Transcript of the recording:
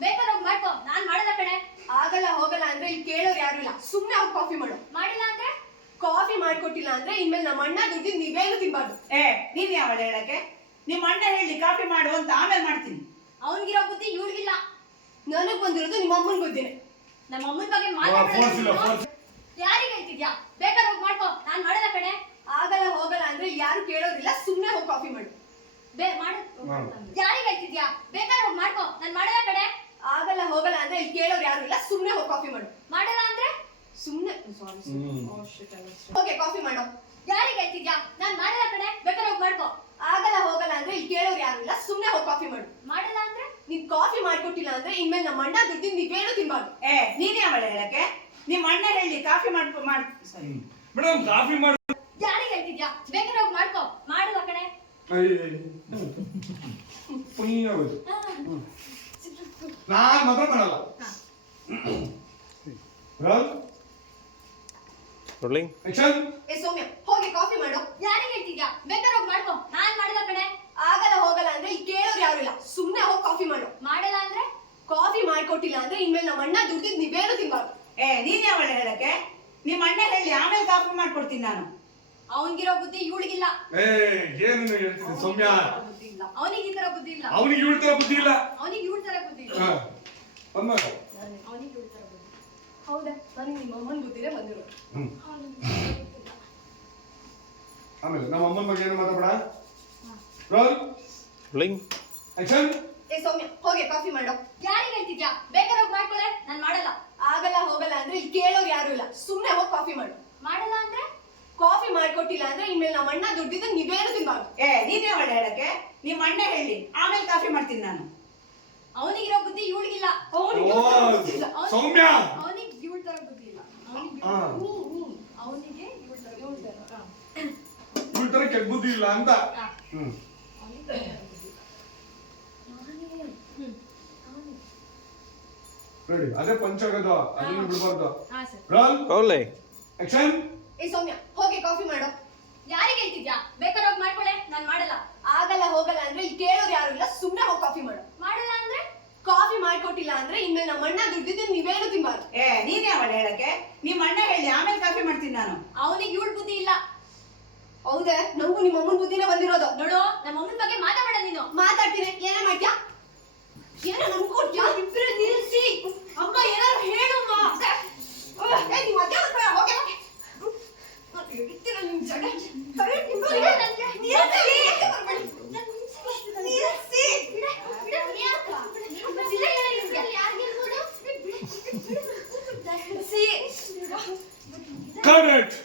ಬೇಕಾದ್ರೆ ಹೋಗಿ ಮಾಡ್ಕೋ, ನಾನ್ ಮಾಡಲ್ಲ ಕಣೆ. ಆಗಲ್ಲ ಹೋಗಲ್ಲ ಅಂದ್ರೆ ಇಲ್ಲಿ ಕೇಳೋರು ಯಾರು ಇಲ್ಲ, ಸುಮ್ನೆ ಹೋಗಿ ಕಾಫಿ ಮಾಡು. ಮಾಡಿಲ್ಲ ಅಂದ್ರೆ ಕಾಫಿ ಮಾಡ್ಕೊಟ್ಟಿಲ್ಲ ಅಂದ್ರೆ ಇನ್ಮೇಲೆ ನಮ್ಮ ಅಣ್ಣ ದುಡ್ಡಿದ್ ನೀವೇನು ತಿನ್ಬಾರ್ದು. ನೀನ್ ಯಾವಳ ಹೇಳಕ್ಕೆ? ನಿಮ್ಮ ಅಣ್ಣ ಹೇಳಿ ಕಾಫಿ ಮಾಡು ಅಂತ ಆಮೇಲೆ ಮಾಡ್ತೀನಿ. ಅವನಿಗಿರೋ ಬುದ್ಧಿ ಇವ್ರಿಗಿಲ್ಲ. ನನಗ್ ಬಂದಿರೋದು ನಿಮ್ಮ ಅಮ್ಮನ್ ಬುದ್ಧಿನೇ. ನಮ್ಮ ಅಮ್ಮನ ಬಗ್ಗೆ ಮಾತಾಡ್ಬೇಡ. ಯಾರಿಗೆ ಹೇಳ್ತಿದ್ಯಾ? ಬೇಕಾದ್ರೆ ಹೋಗಿ ಮಾಡ್ಕೋ, ನಾನ್ ಮಾಡಲ್ಲ ಕಣೆ. ಆಗಲ್ಲ ಹೋಗಲ್ಲ ಅಂದ್ರೆ ಇಲ್ಲಿ ಯಾರು ಕೇಳೋರಿಲ್ಲ, ಸುಮ್ನೆ ಹೋಗಿ ಕಾಫಿ ಮಾಡು. ಯಾರಿಗೆ ಹೇಳ್ತಿದ್ಯಾ? ಬೇಕಾದ್ರೆ ಹೋಗಿ ಮಾಡ್ಕೋ, ನಾನ್ ಮಾಡಲ್ಲ ಕಣೆ. ಆಗಲ್ಲ ಹೋಗಲ್ಲ ಅಂದ್ರೆ ಇಲ್ಲಿ ಕೇಳೋರು ಯಾರು ಇಲ್ಲ, ಸುಮ್ನೆ ಹೋಗಿ ಕಾಫಿ ಮಾಡು. ಮಾಡಲ್ಲ ಅಂದ್ರೆ ಸುಮ್ನೆ ಹೋಗಿ ಕಾಫಿ ಮಾಡು. ಯಾರಿಗೆ ಹೇಳ್ತಿದ್ಯಾ? ನಾನ್ ಮಾಡಲ್ಲ ಕಣೆ, ಬೇಕಾದ್ರೆ ಹೋಗಿ ಮಾಡ್ಕೋ. ಆಗಲ್ಲ ಹೋಗಲ್ಲ ಅಂದ್ರೆ ಇಲ್ಲಿ ಕೇಳೋರು ಯಾರು ಇಲ್ಲ, ಸುಮ್ನೆ ಹೋಗಿ ಕಾಫಿ ಮಾಡು. ಮಾಡಲ್ಲ ಅಂದ್ರೆ ನೀನ್ ಕಾಫಿ ಮಾಡ್ಕೊಟ್ಟಿಲ್ಲ ಅಂದ್ರೆ ಇನ್ಮೇಲೆ ನಮ್ಮ ಅಣ್ಣ ದುಡ್ಡಿದ್ ನೀವೇನು ತಿನ್ಬಾರ್ದು. ನೀನ್ ಯಾವಳ ಹೇಳಕ್ಕೆ? ನಿಮ್ಮ ಅಣ್ಣ ಹೇಳಿ ಕಾಫಿ ಸರಿ ಮೇಡಮ್ ಕಾಫಿ ಮಾಡಿ. ಯಾರಿಗೆ ಹೇಳ್ತಿದ್ಯಾ? ಬೇಕಾದ್ರೆ ಹೋಗಿ ಮಾಡ್ಕೋ, ಮಾಡಲ್ಲ ಕಣೆ. ನಾನ್ ಮಾತ್ರ ಮಾಡಲ್ಲ. Rolling action. ಸೌಮ್ಯ ಹೋಗಿ ಕಾಫಿ ಮಾಡು. ಯಾರಿಗೆ ಹೇಳ್ತಿದ್ಯಾ? ಬೇಕಾದ್ರೆ ಹೋಗಿ ಮಾಡ್ಕೋ, ನಾನ್ ಮಾಡಲ್ಲ ಕಣೆ. ಆಗಲ್ಲ ಹೋಗಲ್ಲ ಅಂದ್ರೆ ಇಲ್ಲಿ ಕೇಳೋರು ಯಾರು ಇಲ್ಲ, ಸುಮ್ನೆ ಹೋಗಿ ಕಾಫಿ ಮಾಡು. ಮಾಡಲ್ಲ ಅಂದ್ರೆ ಕಾಫಿ ಮಾಡ್ಕೊಟ್ಟಿಲ್ಲ ಅಂದ್ರೆ ಇನ್ಮೇಲೆ ನಮ್ಮ ಅಣ್ಣ ದುಡ್ಡಿದ್ ನೀವೇನು ತಿನ್ಬಾರ್ದು. ನೀನ್ ಯಾವಳ ಹೇಳಕ್ಕೆ? ನಿಮ್ಮ ಅಣ್ಣ ಹೇಳಿ ಆಮೇಲೆ ಕಾಫಿ ಮಾಡ್ಕೊಡ್ತೀನಿ ನಾನು. ಅವನಿಗಿರೋ ಬುದ್ಧಿ ಇವಳಿಗಿಲ್ಲ. ಏನು ಹೇಳ್ತಿದ್ದೆ ಸೌಮ್ಯ? ಅವನಿಗೆ ಈ ತರ ಬುದ್ಧಿ ಇಲ್ಲ. ಅವನಿಗೆ ಇವಳ ತರ ಬುದ್ಧಿ ಇಲ್ಲ. ಅವನಿಗೆ ಇವಳ ತರ ಬುದ್ಧಿ ಇಲ್ಲ. ಅವನಿಗೆ ಇವಳ ತರ ಬುದ್ಧಿ. ಹೌದಾ? ನನಗೆ ನಿಮ್ಮ ಅಮ್ಮನ ಬುದ್ಧಿನೇ ಬಂದಿರೋದು. ಆಮೇಲೆ ನಮ್ಮ ಅಮ್ಮನ ಬಗ್ಗೆ ಏನು ಮಾತಾಡ. Rolling action. ಸೌಮ್ಯ ಹೋಗಿ ಕಾಫಿ ಮಾಡು. ಯಾರಿಗೆ ಹೇಳ್ತಿದ್ಯಾ? ಬೇಕಾದ್ರೆ ಹೋಗಿ ಮಾಡ್ಕೊಳ್ಳೆ, ನಾನ್ ಮಾಡಲ್ಲ. ಆಗಲ್ಲ ಹೋಗಲ್ಲ ಅಂದ್ರೆ ಇಲ್ಲಿ ಕೇಳೋರು ಯಾರು ಇಲ್ಲ, ಸುಮ್ನೆ ಹೋಗಿ ಕಾಫಿ ಮಾಡು. ಮಾಡಲ್ಲ ಅಂದ್ರೆ ಕಾಫಿ ಮಾಡ್ಕೊಟ್ಟಿಲ್ಲ ಅಂದ್ರೆ ಇನ್ಮೇಲೆ ನಮ್ಮ ಅಣ್ಣ ದುಡ್ಡಿದ್ ನೀವೇನು ತಿನ್ಬಾರ್ದು. ನೀನ್ ಯಾವಳ ಹೇಳಕ್ಕೆ? ನಿಮ್ಮ ಅಣ್ಣ ಹೇಳಿ ಆಮೇಲೆ ಕಾಫಿ ಮಾಡ್ತೀನಿ ನಾನು. ಅವನಿಗಿರೋ ಬುದ್ಧಿ ಇವಳಿಗಿಲ್ಲ. ಸೌಮ್ಯ ಅವನಿಗೆ ಇವಳ ತರ ಬುದ್ಧಿ ಇಲ್ಲ. ಅವನಿಗೆ ಇವಳ ತರ ಇವಳ ತರ ಕೆಟ್ಟ ಬುದ್ಧಿ ಇಲ್ಲ ಅಂತ. ರೆಡಿ, ಅದೇ ಪಂಚಾಗದ, ಅದನ್ನು ಬಿಡಬಾರ್ದು. Roll action. ಸೌಮ್ಯ ಹೋಗಿ ಕಾಫಿ ಮಾಡು. ಯಾರಿಗೆ ಹೇಳ್ತಿದ್ಯಾ? ಬೇಕಾದ್ರೆ ಹೋಗಿ ಮಾಡ್ಕೊಳ್ಳೆ, ನಾನ್ ಮಾಡಲ್ಲ. ಆಗಲ್ಲ ಹೋಗಲ್ಲ ಅಂದ್ರೆ ಇಲ್ಲಿ ಕೇಳೋರು ಯಾರು ಇಲ್ಲ, ಸುಮ್ನೆ ಹೋಗಿ ಕಾಫಿ ಮಾಡು. ಮಾಡಲ್ಲ ಅಂದ್ರೆ ಕಾಫಿ ಮಾಡ್ಕೊಟ್ಟಿಲ್ಲ ಅಂದ್ರೆ ಇನ್ಮೇಲೆ ನಮ್ಮ ಅಣ್ಣ ದುಡ್ಡಿದ್ ನೀವೇನು ತಿನ್ಬಾರ್ದು. ನೀನ್ ಯಾವಳ ಹೇಳಕ್ಕೆ? ನಿಮ್ಮ ಅಣ್ಣ ಹೇಳಿ ಆಮೇಲೆ ಕಾಫಿ ಮಾಡ್ತೀನಿ ನಾನು. ಅವನಿಗೆ ಇವಳ ಬುದ್ಧಿ ಇಲ್ಲ. ಹೌದೇ? ನಂಗೂ ನಿಮ್ಮ ಅಮ್ಮನ ಬುದ್ಧಿನೇ ಬಂದಿರೋದು. ನೋಡು, ನಮ್ಮ ಅಮ್ಮನ ಬಗ್ಗೆ ಮಾತಾಡ ನೀನು. ಮಾತಾಡ್ತೀನಿ. ಏನೇ ಮಾಡ್ತೀಯಾ? ಏನೋ ನಂಬ್ಕೊಡ್ತೀಯಾ? ಇಬ್ರು ನಿಲ್ಸಿ. ಅಮ್ಮ ಏನಾರು ಹೇಳಮ್ಮ. ನಿಮ್ಮ ಅಜ್ಜ ಹೋಗಿ ಇರ್ತೀರ ನಿಮ್ ಜಗ. ಕರೆಕ್ಟ್.